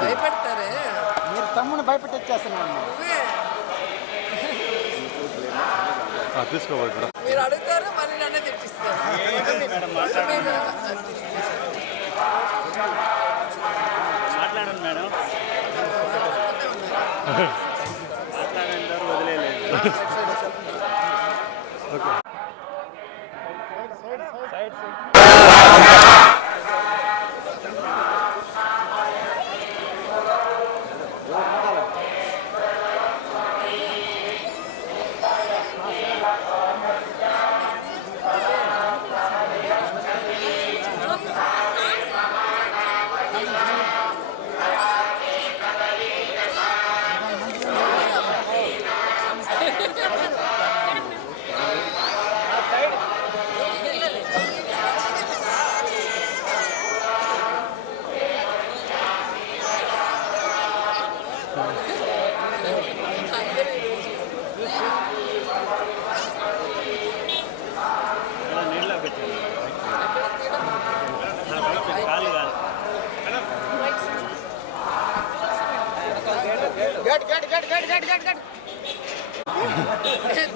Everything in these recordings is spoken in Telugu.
భయపెడతారే మీరు తమ్ముని భయపెట్టేస్తున్నాను. తీసుకోవాలి మీరు అడుగుతారు మళ్ళీ నన్నే తెప్పిస్తారు. మాట్లాడండి మేడం, మాట్లాడేంత వదిలేదు.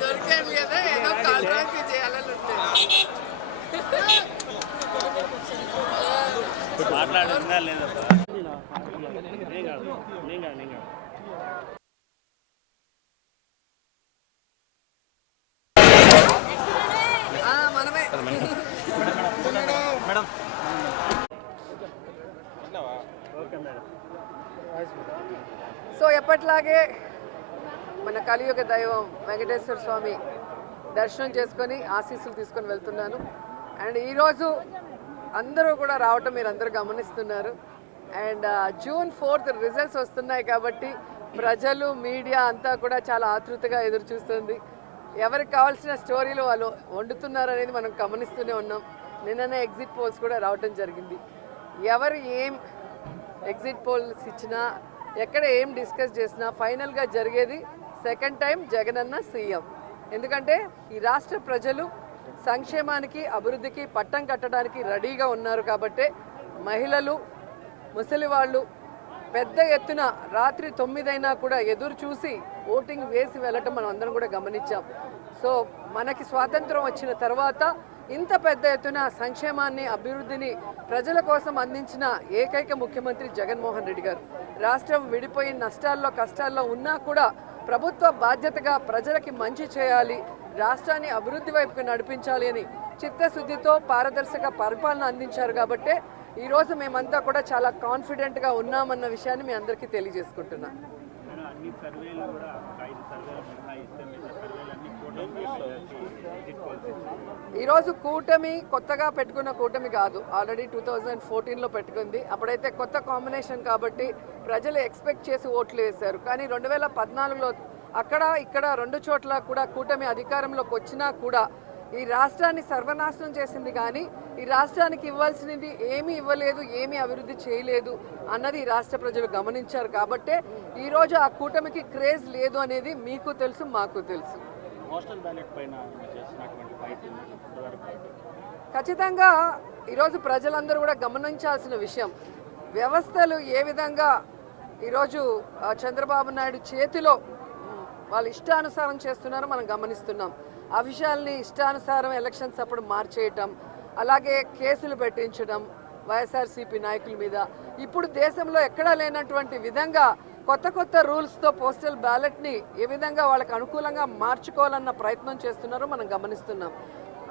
దొరికాను కదా ఏదో కాంట్రాక్ట్ చేయాలని ఉంటుంది. మాట్లాడుతుందా లేదా మనమే మేడం. సో ఎప్పట్లాగే మన కలియుగ దైవం వెంకటేశ్వర స్వామి దర్శనం చేసుకొని ఆశీస్సులు తీసుకొని వెళ్తున్నాను. అండ్ ఈరోజు అందరూ కూడా రావటం మీరు అందరూ గమనిస్తున్నారు. అండ్ June 4th రిజల్ట్స్ వస్తున్నాయి కాబట్టి ప్రజలు మీడియా అంతా కూడా చాలా ఆతృతగా ఎదురు చూస్తుంది. ఎవరికి కావాల్సిన స్టోరీలు వాళ్ళు వండుతున్నారు అనేది మనం గమనిస్తూనే ఉన్నాం. నిన్ననే ఎగ్జిట్ పోల్స్ కూడా రావటం జరిగింది. ఎవరు ఏం ఎగ్జిట్ పోల్స్ ఇచ్చినా ఎక్కడ ఏం డిస్కస్ చేసినా ఫైనల్గా జరిగేది సెకండ్ టైం జగనన్న సీఎం. ఎందుకంటే ఈ రాష్ట్ర ప్రజలు సంక్షేమానికి అభివృద్ధికి పట్టం కట్టడానికి రెడీగా ఉన్నారు కాబట్టే మహిళలు ముసలి వాళ్ళు పెద్ద ఎత్తున రాత్రి 9 అయినా కూడా ఎదురు చూసి ఓటింగ్ వేసి వెళ్ళటం మనం అందరం కూడా గమనించాం. సో మనకి స్వాతంత్రం వచ్చిన తర్వాత ఇంత పెద్ద ఎత్తున సంక్షేమాన్ని అభివృద్ధిని ప్రజల కోసం అందించిన ఏకైక ముఖ్యమంత్రి జగన్మోహన్ రెడ్డి గారు. రాష్ట్రం విడిపోయి నష్టాల్లో కష్టాల్లో ఉన్నా కూడా ప్రభుత్వ బాధ్యతగా ప్రజలకి మంచి చేయాలి, రాష్ట్రాన్ని అభివృద్ధి వైపుకు నడిపించాలి అని చిత్తశుద్ధితో పారదర్శక పరిపాలన అందించారు. కాబట్టే ఈరోజు మేమంతా కూడా చాలా కాన్ఫిడెంట్గా ఉన్నామన్న విషయాన్ని మీ అందరికీ తెలియజేసుకుంటున్నాను. ఈరోజు కూటమి కొత్తగా పెట్టుకున్న కూటమి కాదు, ఆల్రెడీ 2014లో పెట్టుకుంది. అప్పుడైతే కొత్త కాంబినేషన్ కాబట్టి ప్రజలు ఎక్స్పెక్ట్ చేసి ఓట్లు వేశారు. కానీ 2014లో అక్కడ ఇక్కడ 2 చోట్ల కూడా కూటమి అధికారంలోకి వచ్చినా కూడా ఈ రాష్ట్రాన్ని సర్వనాశనం చేసింది. కానీ ఈ రాష్ట్రానికి ఇవ్వాల్సినది ఏమీ ఇవ్వలేదు, ఏమీ అభివృద్ధి చేయలేదు అన్నది ఈ రాష్ట్ర ప్రజలు గమనించారు. కాబట్టే ఈరోజు ఆ కూటమికి క్రేజ్ లేదు అనేది మీకు తెలుసు, మాకు తెలుసు. ఖచ్చితంగా ఈరోజు ప్రజలందరూ కూడా గమనించాల్సిన విషయం, వ్యవస్థలు ఏ విధంగా ఈరోజు చంద్రబాబు నాయుడు చేతిలో వాళ్ళు ఇష్టానుసారం చేస్తున్నారో మనం గమనిస్తున్నాం. ఆ విషయాల్ని ఇష్టానుసారం ఎలక్షన్స్ అప్పుడు మార్చేయటం, అలాగే కేసులు పెట్టించడం వైఎస్ఆర్సీపీ నాయకుల మీద. ఇప్పుడు దేశంలో ఎక్కడా లేనటువంటి విధంగా కొత్త కొత్త రూల్స్తో పోస్టల్ బ్యాలెట్ని ఏ విధంగా వాళ్ళకి అనుకూలంగా మార్చుకోవాలన్న ప్రయత్నం చేస్తున్నారో మనం గమనిస్తున్నాం.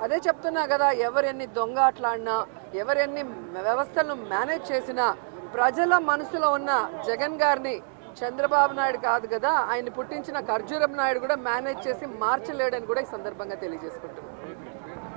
అదే చెప్తున్నా కదా, ఎవరెన్ని దొంగ ఆటలాడినా ఎవరెన్ని వ్యవస్థలను మేనేజ్ చేసినా ప్రజల మనసులో ఉన్న జగన్ గారిని చంద్రబాబు నాయుడు కాదు కదా, ఆయన పుట్టించిన ఖర్జూరపు నాయుడు కూడా మేనేజ్ చేసి మార్చలేడని కూడా ఈ సందర్భంగా తెలియజేసుకుంటున్నాం.